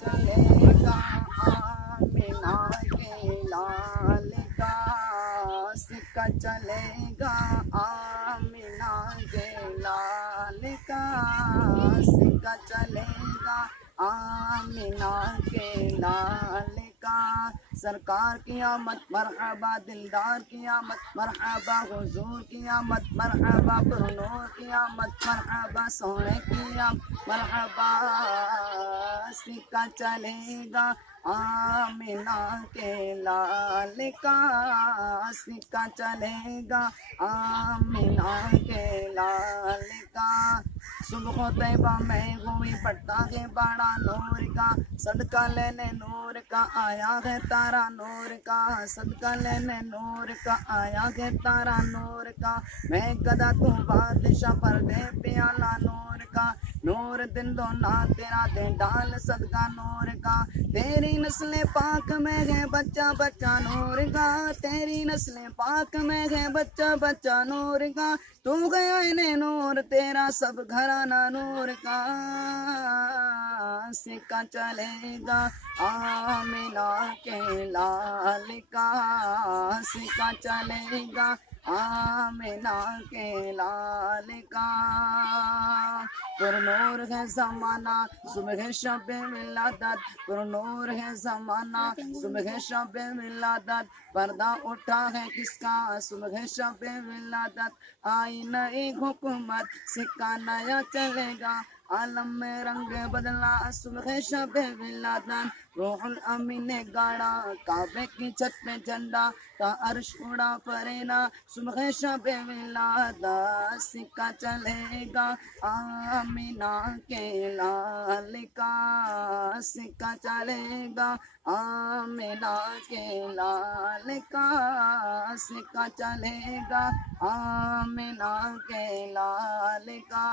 چلے گا آمینہ کے لال کا سکہ چلے گا آمینہ کے لال کا سکہ چلے گا آمینہ کے لال کا سرکار کی آمد مرحبا دلدار کی آمد مرحبا حضور کی آمد مرحبا پرنور کی آمد مرحبا سونے کی آمد مرحبا سکہ چلے گا آمینہ کے لال کا سکہ چلے گا آمینہ کے لال کا صبح طیبہ میں ہوئی پڑتا ہے بڑا نور کا صدقہ لینے نور کا آیا ہے تارا نور کا صدقہ لینے نور کا آیا ہے تارا نور کا میں گدا تو بادشاہ پر دے پیالہ نور کا نور دن دونا تیرا دے ڈال صدقہ نور کا تیری نسل پاک میں ہے بچہ بچہ نور کا تیری نسل پاک میں ہے بچہ بچہ نور کا تو گیا انہیں نور تیرا سب گھرانہ نور کا سکہ چلے گا آمینہ کے لال کا سکہ چلے گا آمینہ کے لال کا پر نور ہے زمانہ صبح شب ولادت پر نور ہے زمانہ صبح شب ولادت پردہ اٹھا ہے کس کا صبح شب ولادت آئی نئی حکومت سکہ نیا چلے گا عالم میں رنگ بدلا صبح شب ولادت روح الامین نے گاڑا کعبے کی چھت پہ جھنڈا کا عرش اڑا فرینا صبح شب ولادت سکہ چلے گا آمینہ کے لال کا سکہ چلے گا آمینہ کے لال کا سکہ چلے گا آمینہ کے لال کا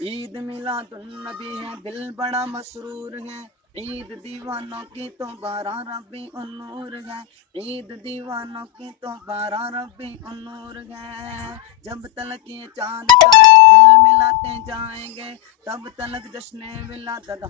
عید میلاد النبی ہے دل بڑا مسرور ہے عید دیوانوں کی تو 12 ربیع النور ہے عید دیوانوں کی تو 12 ربیع النور ہے جب تلک یہ چاند تارے دل ملاتے جائیں گے تب تلک جشن ولادت